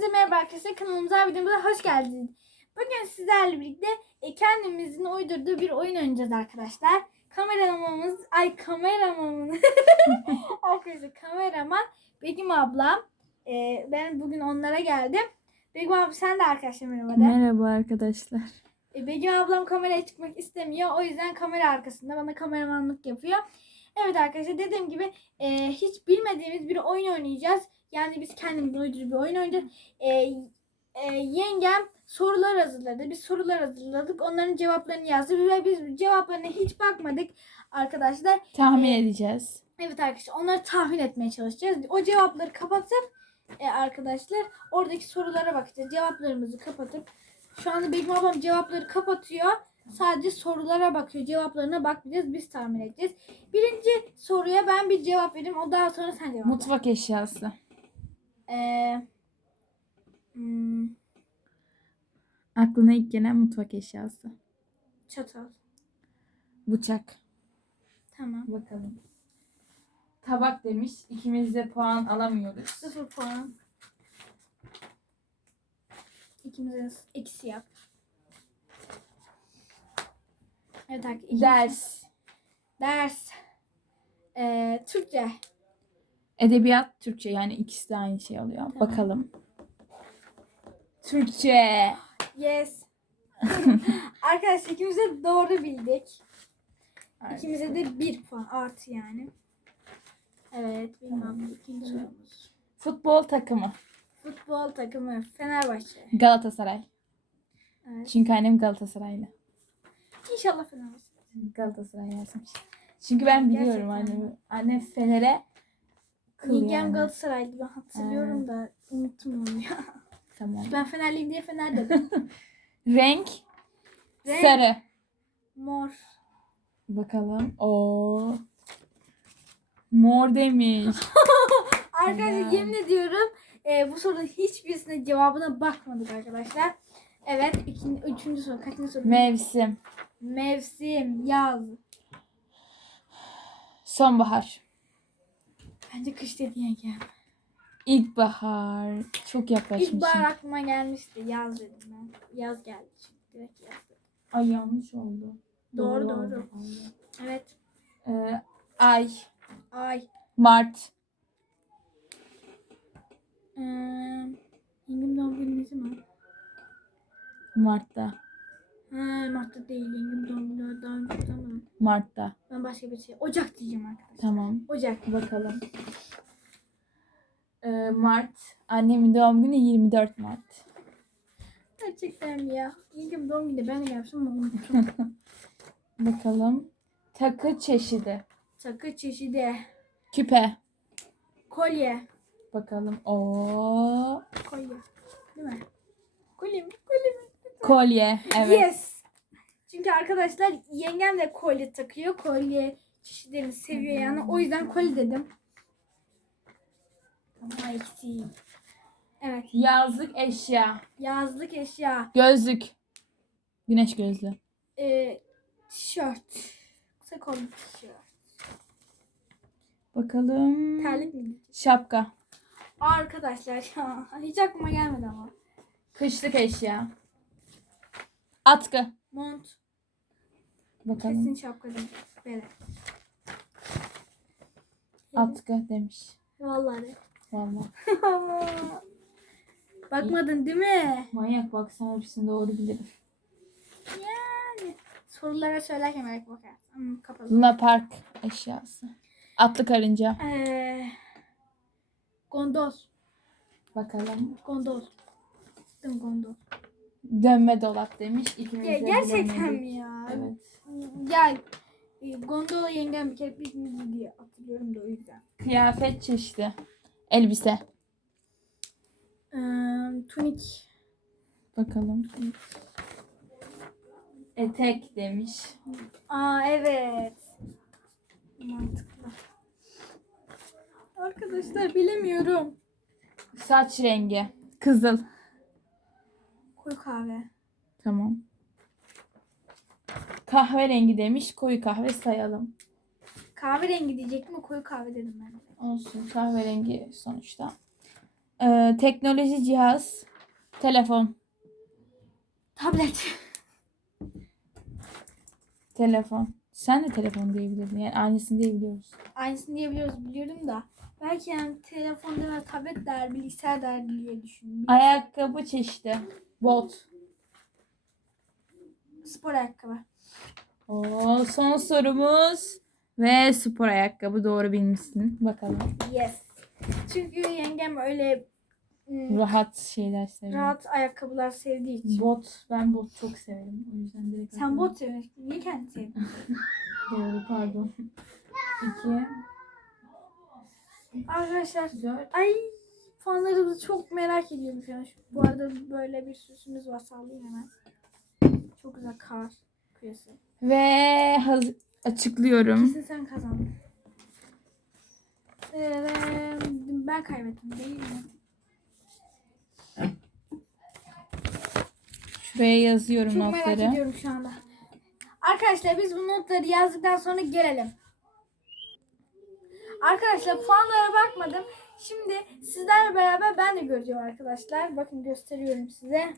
Hepinize merhaba arkadaşlar. Kanalımıza videomuza hoş geldiniz. Bugün sizlerle birlikte e, kendimizin uydurduğu bir oyun oynayacağız arkadaşlar. Kameramamız, ay kameramamız, arkadaşlar kameraman Begüm ablam. E, ben bugün onlara geldim. Begüm abi sen de arkadaşlar merhaba de. Merhaba arkadaşlar. E, Begüm ablam kameraya çıkmak istemiyor. O yüzden kamera arkasında bana kameramanlık yapıyor. Evet arkadaşlar dediğim gibi e, hiç bilmediğimiz bir oyun oynayacağız. Yani biz kendimiz uydurup bir oyun oynayacağız. E, e, yengem sorular hazırladı. Biz sorular hazırladık. Onların cevaplarını yazdı ve biz cevaplarına hiç bakmadık arkadaşlar. Tahmin Ee, edeceğiz. Evet arkadaşlar onları tahmin etmeye çalışacağız. O cevapları kapatıp e, arkadaşlar oradaki sorulara bakacağız. Cevaplarımızı kapatıp şu anda Begüm ablam cevapları kapatıyor. Sadece sorulara bakıyor. Cevaplarına bakmayacağız. Biz tahmin edeceğiz. Birinci soruya ben bir cevap vereyim. O daha sonra sen cevap ver. Mutfak eşyası. Ee, hmm, Aklına ilk gelen mutfak eşyası. çatal. Bıçak. Tamam. Bakalım. Tabak demiş. İkimiz de puan alamıyoruz. Sıfır puan. İkimize eksi yap. Evet arkadaşlar. Ders. Ders. Ee, Türkçe. Edebiyat, Türkçe yani ikisi de aynı şey oluyor. Tamam. Bakalım. Türkçe. Yes. Arkadaşlar ikimiz de doğru bildik. İkimize de bir puan artı yani. Evet bilmem ikinci sorumuz. Futbol takımı. Futbol takımı Fenerbahçe. Galatasaray. Evet. Çünkü annem Galatasaraylı. İnşallah Fenerbahçe. Galatasaray yazmış. Çünkü ben biliyorum Gerçekten annemi. Annem Fener'e kıl Yengem yani. Galatasaraylı ben hatırlıyorum da unuttum onu ya. Tamam. Ben Fenerliyim diye Fener dedim. Renk. Renk. Sarı. Mor. Bakalım. O Mor demiş. Arkadaşlar yemin ediyorum e, bu sorunun hiçbirisine cevabına bakmadık arkadaşlar. Evet ikinci, üçüncü soru. Kaçıncı soru? Mevsim. Mevsim, yaz. Sonbahar. Bence kış dedi yengem. İlkbahar. Çok yaklaşmışım. İlkbahar aklıma gelmişti. Yaz dedim ben. Yaz geldi çünkü. Direkt yaz dedim. Ay yanlış oldu. Doğru, doğru. oldu. Evet. Ee, ay. Ay. Mart. Ee, yengem doğum günü ne zaman? Mart'ta. Ha, Mart'ta değil. Yengem doğum günü daha önce zaman. Mart'ta. Ben başka bir şey. Ocak diyeceğim arkadaşlar. Tamam. Ocak. Bakalım. Ee, Mart. Annemin doğum günü 24 Mart. Gerçekten ya? Yengem doğum günü ben de yapsam unuttum. Bakalım. Takı çeşidi. Takı çeşidi. Küpe. Kolye. Bakalım. O Kolye. Değil mi? Kolye mi? Kolye mi? kolye. Evet. Yes. Çünkü arkadaşlar yengem de kolye takıyor. Kolye çeşitlerini seviyor yani. O yüzden kolye dedim. Ama eksi. Evet. Yazlık eşya. Yazlık eşya. Gözlük. Güneş gözlüğü. Ee, tişört. Kısa kollu tişört. Bakalım. Terlik mi? Şapka. Arkadaşlar ya hiç aklıma gelmedi ama. Kışlık eşya. Atkı. Mont. Bakalım. Kesin şapka dedim. Böyle. Atkı demiş. Vallahi. Vallahi. Bakmadın değil mi? Manyak baksana hepsini doğru bilirim. Yani. Sorulara söylerken belki bakar. Hmm, kapalı. Luna Park eşyası. Atlı karınca. Ee, gondol. Bakalım. Gondol. Mi gondol? Dönme dolap demiş. İkimiz Ya, de gerçekten bilemedik. mi ya? Evet. Ya e, gondola yengem bir kere bilmedi diye hatırlıyorum da o yüzden. Kıyafet çeşidi. Elbise. Ee, tunik. Bakalım. Etek demiş. Aa evet. Mantıklı. Arkadaşlar bilemiyorum. Saç rengi. Kızıl. Koyu kahve. Tamam. Kahverengi demiş. Koyu kahve sayalım. Kahverengi diyecektim ama koyu kahve dedim ben. Olsun. Kahverengi sonuçta. Ee, teknoloji cihaz. Telefon. Tablet. Telefon. Sen de telefon diyebilirdin. Yani aynısını diyebiliyoruz. Aynısını diyebiliyoruz biliyorum da. Belki yani telefon der, tablet der, bilgisayar der diye düşündüm. Ayakkabı çeşidi. Bot. Spor ayakkabı. Oo, son sorumuz. Ve spor ayakkabı doğru bilmişsin. Bakalım. Yes. Çünkü yengem öyle ım, Rahat şeyler seviyorum. rahat ayakkabılar sevdiği için. Bot. Ben bot çok severim. O yüzden direkt Sen aklıma- bot seviyorsun. Niye kendini sevdin? Doğru pardon. İki. Arkadaşlar ay fanlarımızı çok merak ediyorum şu an. Bu arada böyle bir süsümüz var. Sallayayım hemen. Çok güzel kar küresi. Ve haz- açıklıyorum. Kesin sen kazandın. Ee, ben kaybettim değil mi? Şuraya yazıyorum Çok merak notları. ediyorum şu anda. Arkadaşlar biz bu notları yazdıktan sonra gelelim. Arkadaşlar puanlara bakmadım. Şimdi sizlerle beraber ben de göreceğim arkadaşlar. Bakın gösteriyorum size.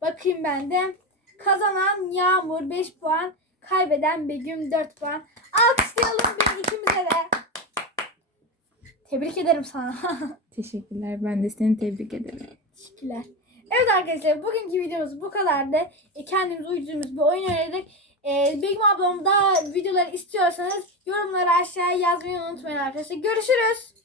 Bakayım ben de. Kazanan Yağmur 5 puan. Kaybeden Begüm 4 puan. Alkışlayalım bir ikimize de. Tebrik ederim sana. Teşekkürler. Ben de seni tebrik ederim. Teşekkürler. Evet arkadaşlar bugünkü videomuz bu kadardı. E, kendimiz uydurduğumuz bir oyun oynadık. E, Begüm ablam daha videoları istiyorsanız yorumları aşağıya yazmayı unutmayın arkadaşlar. Görüşürüz.